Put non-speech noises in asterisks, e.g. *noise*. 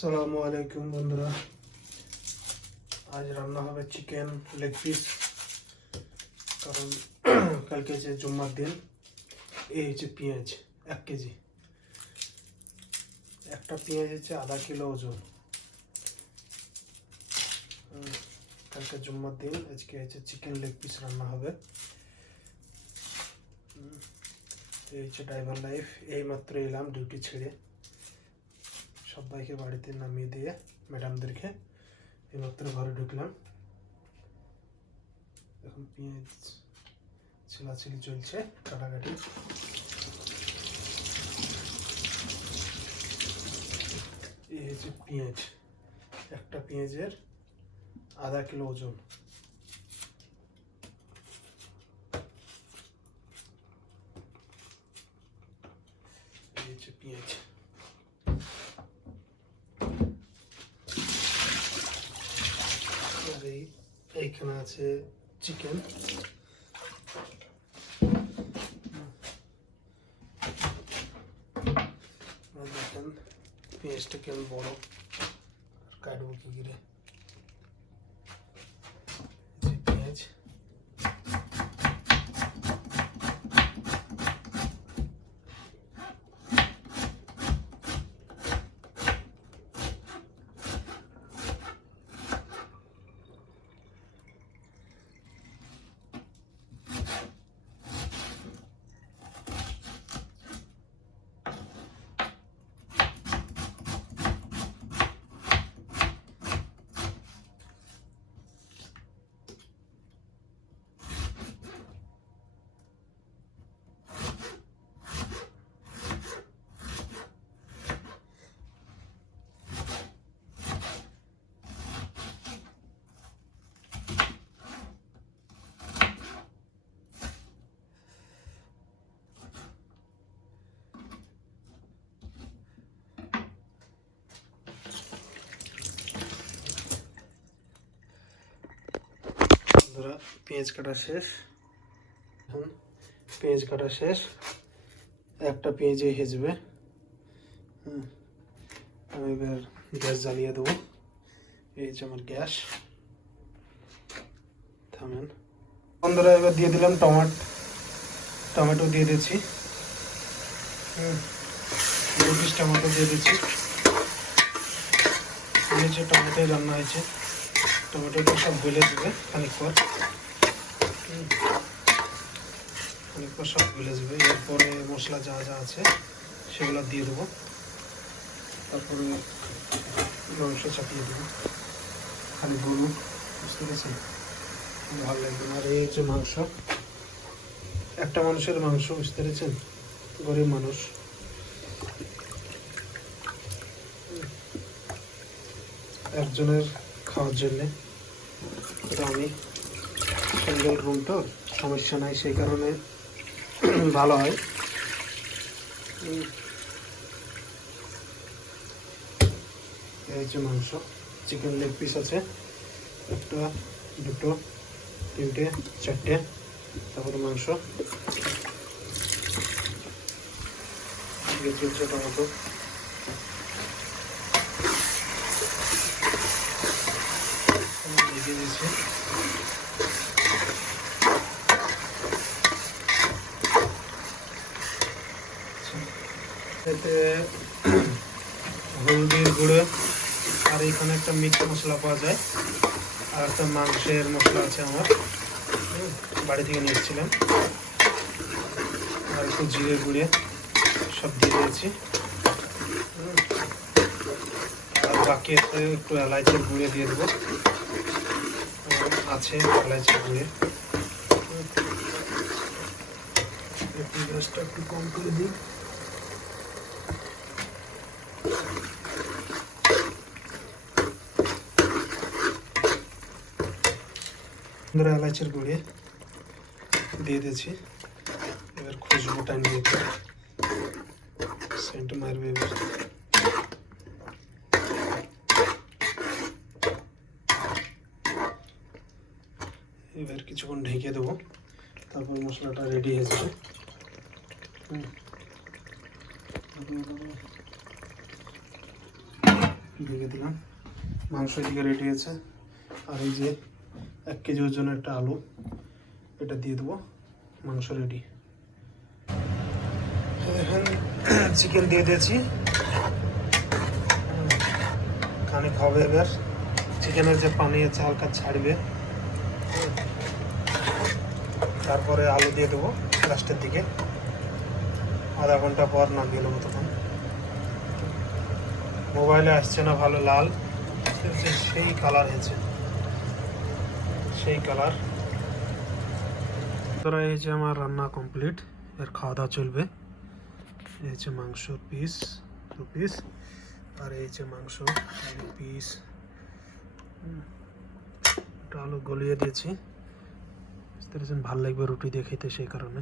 আসসালামু আলাইকুম বন্ধুরা। আজ রান্না হবে চিকেন লেগ পিস কারণ *clears throat* কালকে যে জুম্মার দিন, এই হচ্ছে পেঁয়াজ, এক কেজি। একটা পেঁয়াজ হচ্ছে আধা কিলো ওজন। কালকে জুম্মার দিন, আজকে হচ্ছে চিকেন লেগ পিস রান্না হবে। এই হচ্ছে ড্রাইভার লাইফ এই মাত্র এলাম ডিউটি ছেড়ে। সবাইকে বাড়িতে নামিয়ে দিয়ে ম্যাডামদেরকে এইমাত্র ঘরে ঢুকলাম। এখন পেঁয়াজ ছেলাছেলি চলছে, কাটাকাটি। এই হচ্ছে পেঁয়াজ। একটা পেঁয়াজের আধা কিলো ওজন। এই হচ্ছে পেঁয়াজ আর এই এইখানে আছে চিকেন দেখেন পেঁয়াজটা বড় কাটবো কি করে এই যে পেঁয়াজ বন্ধুরা, পেঁয়াজ কাটা শেষ। এখন পেঁয়াজ কাটা শেষ। একটা পেঁয়াজে হেজবে। হুম। আমি এবার গ্যাস জ্বালিয়ে দেবো। যে আমার গ্যাস। থামেন। বন্ধুরা, এবার দিয়ে দিলাম টমাট। টমেটো দিয়ে দিচ্ছি। হুম। টমেটো দিয়ে দিচ্ছি। টমেটোই রান্না হয়েছে। টমেটোটা সব গলে দেবে খানিক পর। খানিক পর সব গলে যাবে। এরপরে মশলা যা যা আছে, সেগুলো দিয়ে দেবো। তারপরে মাংস চাপিয়ে দেবো। খালি গরু বুঝতে পেরেছেন? ভালো লাগবে আর এই হচ্ছে মাংস, একটা মানুষের মাংস, বুঝতে পেরেছেন? গরিব মানুষ। একজনের খাওয়ার জন্যে। তো আমি সিঙ্গেল রুম তো, সমস্যা নাই, সেই কারণে *clears throat* ভালো হয়। এই হচ্ছে মাংস চিকেন লেগ পিস আছে। একটা, দুটো, তিনটে, চারটে, তারপরে মাংস। টমেটো দিয়ে দিয়েছি এতে হলদির গুঁড়ো, আর এখানে একটা মিট মশলা পাওয়া যায়, আর একটা মাংসের মশলা আছে আমার। বাড়ি থেকে নিয়ে এসেছিলাম। আর একটু জিরে গুঁড়ে, সব দিয়ে দিয়েছি। আর বাকি একটু এলাচের গুঁড়ে দিয়ে দেবো। আছে এলাচের গুঁড়ে। একটু একটু কম করে দিই। বন্ধুরা এলাচের গুঁড়ে দিয়ে দিয়েছি। এবার খুশবুটা নিয়ে সেন্ট মারবে এবার এবার কিছুক্ষণ ঢেকে দেবো। তারপর মশলাটা রেডি হয়ে যাবে। ঢেকে দিলাম। মাংস এদিকে রেডি আছে আর এই যে এক কেজি ওজনের একটা আলু। এটা দিয়ে দেবো। মাংস রেডি চিকেন দিয়ে দিয়েছি। খানিক হবে এবার। চিকেনের যে পানি আছে হালকা ছাড়বে। তারপরে আলু দিয়ে দেবো লাস্টের দিকে। আধা ঘণ্টা পর নামিয়ে নেব তখন। মোবাইলে আসছে না ভালো লাল। সেই কালার হয়েছে। সেই কালার। তোরা এই যে আমার রান্না কমপ্লিট এর খাওয়া দাওয়া চলবে। এই যে মাংস পিস দু পিস আর এই যে মাংস পিস আলু গলিয়ে দিয়েছি। ভালো লাগবে রুটি দিয়ে খেতে সেই কারণে।